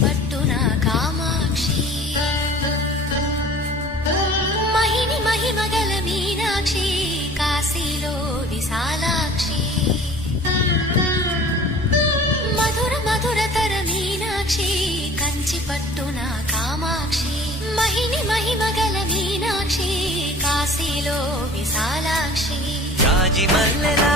పట్టున కామాక్షి మహిని మహిమగల మీనాక్షి కాశీలో విశాలాక్షి మధుర మధురతర మీనాక్షి కంచి పట్టున కామాక్షి మహిని మహిమగల మీనాక్షి కాశీలో విశాలాక్షి రాజి మల్లెలా